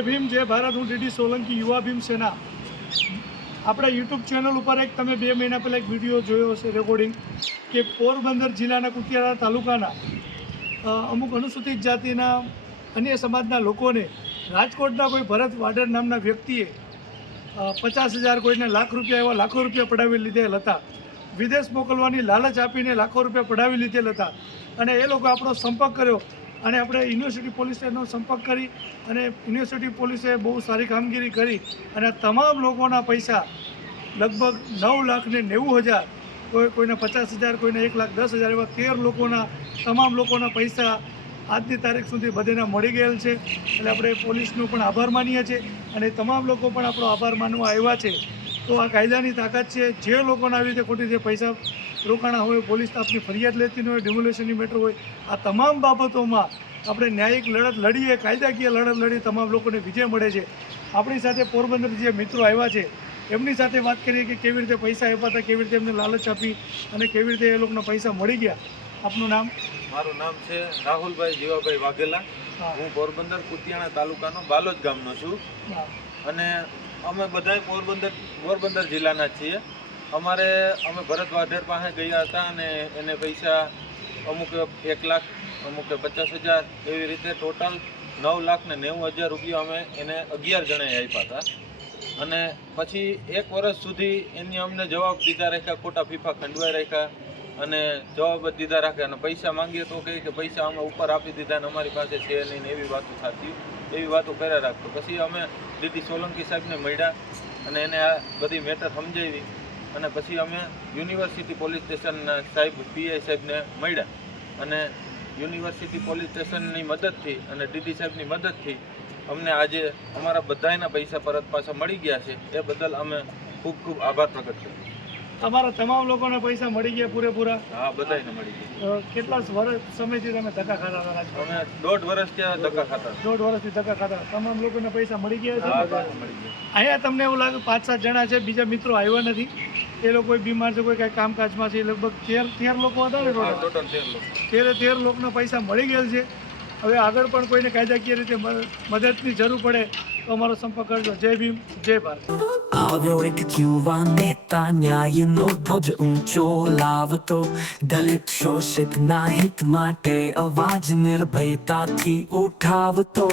જય ભારત. હું ડીડી સોલંકી, યુવા ભીમ સેના. આપણા યુટ્યુબ ચેનલ ઉપર એક તમે બે મહિના પહેલાં એક વીડિયો જોયો હશે રેકોર્ડિંગ કે પોરબંદર જિલ્લાના કુતિયારા તાલુકાના અમુક અનુસૂચિત જાતિના અન્ય સમાજના લોકોને રાજકોટના કોઈ ભરત વાડર નામના વ્યક્તિએ પચાસ હજાર કોઈને લાખ રૂપિયા એવા લાખો રૂપિયા પડાવી લીધેલ હતા. વિદેશ મોકલવાની લાલચ આપીને લાખો રૂપિયા પડાવી લીધેલ હતા. અને એ લોકો આપણો સંપર્ક કર્યો. અને આપણે યુનિવર્સિટી પોલીસનો સંપર્ક કરી અને યુનિવર્સિટી પોલીસે બહુ સારી કામગીરી કરી અને તમામ લોકોના પૈસા લગભગ નવ લાખને નેવું હજાર, કોઈ કોઈને પચાસ હજાર, કોઈને એક લાખ દસ હજાર એવા તેર લોકોના, તમામ લોકોના પૈસા આજની તારીખ સુધી બધેના મળી ગયેલ છે. એટલે આપણે પોલીસનો પણ આભાર માનીએ છીએ અને તમામ લોકો પણ આપણો આભાર માનવા આવ્યા છે. તો આ કાયદાની તાકાત છે જે લોકોને આવી રીતે ખોટી રીતે પૈસા રોકાણા હોય પોલીસ સ્ટાફની ફરિયાદ લેતી હોય ડેમોલેશનની મેટર હોય આ તમામ બાબતોમાં આપણે ન્યાયિક લડત લડીએ કાયદાકીય લડત લડી તમામ લોકોને વિજય મળે છે. આપણી સાથે પોરબંદર જે મિત્રો આવ્યા છે એમની સાથે વાત કરીએ કે કેવી રીતે પૈસા આપ્યા હતા કેવી રીતે એમને લાલચ આપી અને કેવી રીતે એ લોકોના પૈસા મળી ગયા. આપનું નામ? મારું નામ છે રાહુલભાઈ જીવાભાઈ વાઘેલા. હા. પોરબંદર કુતિયાણા તાલુકાનો બાલોદ ગામનો છું. અને અમે બધાય પોરબંદર પોરબંદર જિલ્લાના છીએ. અમારે, અમે ભરત વાઢેર પાસે ગયા હતા અને એને પૈસા અમુક એક લાખ, અમુક પચાસ હજાર એવી રીતે ટોટલ નવ લાખ ને નેવું હજાર રૂપિયા અમે એને અગિયાર જણાએ આપ્યા હતા. અને પછી એક વર્ષ સુધી એની અમને જવાબ દીધા રાખ્યા, ખોટા ફીફા ખંડવાઈ રાખ્યા અને જવાબ જ દીધા રાખ્યા અને પૈસા માંગીએ તો કહે કે પૈસા અમે ઉપર આપી દીધા અને અમારી પાસે છે નહીં એવી વાતો થતી, એવી વાતો કર્યા રાખતો. પછી અમે દીદી સોલંકી સાહેબને મળ્યા અને એને આ બધી મેટર સમજાવી. અને પછી અમે યુનિવર્સિટી પોલીસ સ્ટેશનના સાહેબ પીઆઈ સાહેબને મળ્યા. અને યુનિવર્સિટી પોલીસ સ્ટેશનની મદદથી અને ડીડી સાહેબની મદદથી અમને આજે અમારા બધાયના પૈસા પરત પાછા મળી ગયા છે. એ બદલ અમે ખૂબ ખૂબ આભાર પ્રગટ કર્યો. તમારા તમામ લોકોને પૈસા મળી ગયા પૂરેપૂરા? હા બધાયને મળી ગયા. કેટલા વર્ષ સમયથી તમે ધક્કા ખાતા હતા અમે દોઢ વર્ષ ત્યાં ધક્કા ખાતા દોઢ વર્ષથી ધક્કા ખાતા તમામ લોકોને પૈસા મળી ગયા છે? મળી ગયા. અહીંયા તમને એવું લાગે પાંચ સાત જણા છે બીજા મિત્રો આવ્યા નથી. એ લોકો બીમાર છે કોઈ કાંઈ કામકાજમાં છે લગભગ તેર તેર લોકો હતા ને ટોટલ તેર તેરે લોકોના પૈસા મળી ગયેલ છે. હવે આગળ પણ કોઈને કાયદાકીય રીતે મદદની જરૂર પડે તો અમારો સંપર્ક કરજો. જય ભીમ જય ભારત. આવ્યો એક યુવા નેતા ન્યાયનો ધ્વજ ઊંચો લાવતો. દલિત શોષિતના હિત માટે અવાજ નિર્ભયતાથી ઉઠાવતો.